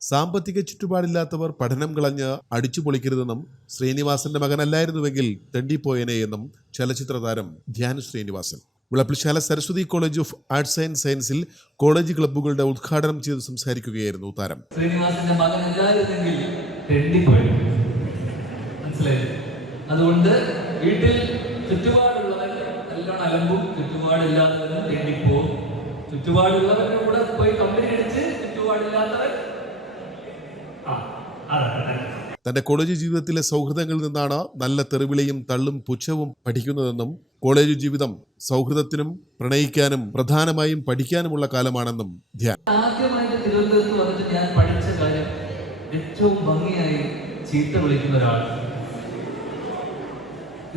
സാമ്പത്തിക ചുറ്റുപാടില്ലാത്തവർ പഠനം കളഞ്ഞ് അടിച്ചു പൊളിക്കരുതെന്നും ശ്രീനിവാസന്റെ മകനല്ലായിരുന്നുവെങ്കിൽ തെണ്ടിപ്പോയനെ എന്നും ചലച്ചിത്ര താരം Dhyan Sreenivasan. Vilappilsala Saraswathi college of arts and സയൻസിൽ കോളേജ് ക്ലബ്ബുകളുടെ ഉദ്ഘാടനം ചെയ്ത് സംസാരിക്കുകയായിരുന്നു താരം. ശ്രീനിവാസന്റെ മകൻ ഇല്ലായിരുന്നെങ്കിൽ തെണ്ടിപ്പോയി. മനസ്സിലായി അതുകൊണ്ട് വീട്ടിൽ ചുറ്റുപാടുള്ളവർ നല്ലോണം അലമ്പും ചുറ്റുപാടില്ലാത്തവരും തെണ്ടിപ്പോവും. ചുറ്റുപാടുള്ളവരുടെ കൂടെ പോയി കമ്പനി അടിച്ച് ചുറ്റുപാടില്ലാത്തവർ തന്റെ കോളേജ് ജീവിതത്തിലെ സൗഹൃദങ്ങളിൽ നിന്നാണ് നല്ല തെറിവിളിയും തള്ളും പുച്ഛവും പഠിക്കുന്നതെന്നും കോളേജ് ജീവിതം സൗഹൃദത്തിനും പ്രണയിക്കാനും പ്രധാനമായും പഠിക്കാനുമുള്ള കാലമാണെന്നും ധ്യാൻ. ആദ്യമായിട്ട് തിരുവനന്തപുരത്ത് വന്നിട്ട് ഞാൻ പഠിച്ച കാര്യം ഏറ്റവും ഭംഗിയായി ചീത്ത വിളിക്കുന്ന ഒരാൾ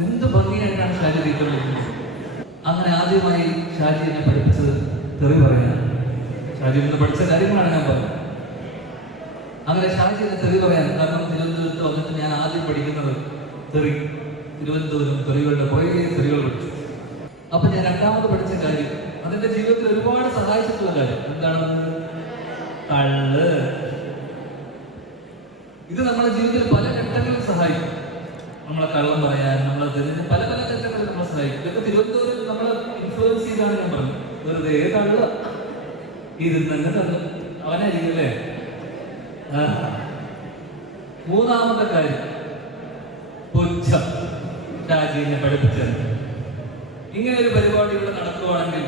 എന്ത് ഭംഗിയായിട്ടാണ് ഷാജി ചീത്ത വിളിക്കുന്നത്? അങ്ങനെ ആദ്യമായി ഷാജി എന്നെ പഠിപ്പിച്ചത് തെറി പറയാൻ ഷാജി പഠിച്ച കാര്യങ്ങളാണ് ഞാൻ പറഞ്ഞത്. അങ്ങനെ ഷാജി തെറി പറയാൻ കാരണം തിരുവനന്തപുരത്ത് വന്നിട്ട് ഞാൻ ആദ്യം പഠിക്കുന്നത് തെറി. തിരുവനന്തപുരം തെറികളുടെ കുറേ തെറികൾ പഠിച്ചു. അപ്പൊ ഞാൻ രണ്ടാമത് പഠിച്ച കാര്യം അതെന്റെ ജീവിതത്തിൽ ഒരുപാട് സഹായിച്ചിട്ടുള്ള കാര്യം. എന്താണ്? കള്ള്. ഇത് നമ്മുടെ ജീവിതത്തിൽ പല ഘട്ടങ്ങളിൽ സഹായിക്കും. നമ്മളെ കള്ളം പറയാൻ നമ്മളെ തെരഞ്ഞ് പല പല ഘട്ടങ്ങളിൽ നമ്മളെ സഹായിക്കും. ഇതൊക്കെ തിരുവനന്തപുരം നമ്മളെ ഇൻഫ്ലുവൻസ് ചെയ്താണ് ഞാൻ പറഞ്ഞത് വെറുതെ ഏതാണ് ഇത് തന്നെ തന്നു. അവനായിരിക്കും ആ. മൂന്നാമത്തെ കാര്യം. പുച്ഛം ഷാജീനെ പഠിപ്പിച്ചത്. ഇങ്ങനെ ഒരു പരിപാടി ഇവിടെ നടത്തുവാണെങ്കിൽ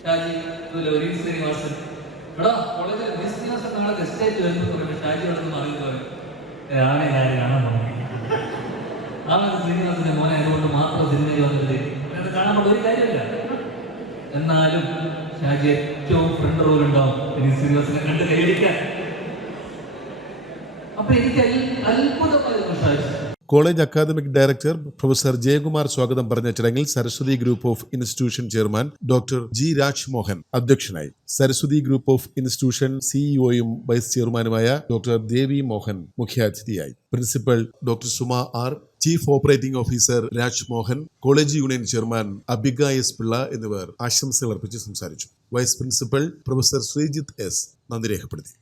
ഷാജി ഒരു ശ്രീനിവാസൻ എടാ കോളേജിൽ വി ശ്രീനിവാസൻ ഗസ്റ്റ് പറയുമ്പോൾ ഷാജി അവിടെ നിന്ന് കാണാൻ ആ ശ്രീനിവാസന്റെ മോനെ അതുകൊണ്ട് മാത്രം സിനിമയിൽ വന്നിട്ട് കാണാൻ ഒരു കാര്യമില്ല. എന്നാലും ഷാജി ഏറ്റവും ഫ്രണ്ട് റോൾ ഉണ്ടാവും. ശ്രീനിവാസനെ കണ്ട് കൈയടിക്കാൻ. College academic director professor Jayakumar സ്വാഗതം പറഞ്ഞ ചടങ്ങിൽ Saraswathi group of institution chairman doctor G Rajmohan അധ്യക്ഷനായി. സരസ്വതി ഗ്രൂപ്പ് ഓഫ് ഇൻസ്റ്റിറ്റ്യൂഷൻ സിഇഒയും വൈസ് ചെയർമാനുമായ ഡോക്ടർ ദേവി മോഹൻ മുഖ്യാതിഥിയായി. Principal doctor Suma R chief operating officer Rajmohan college union chairman Abika S Pillai എന്നിവർ ആശംസകൾ അർപ്പിച്ച് സംസാരിച്ചു. Vice principal professor Sreejith S നന്ദി രേഖപ്പെടുത്തി.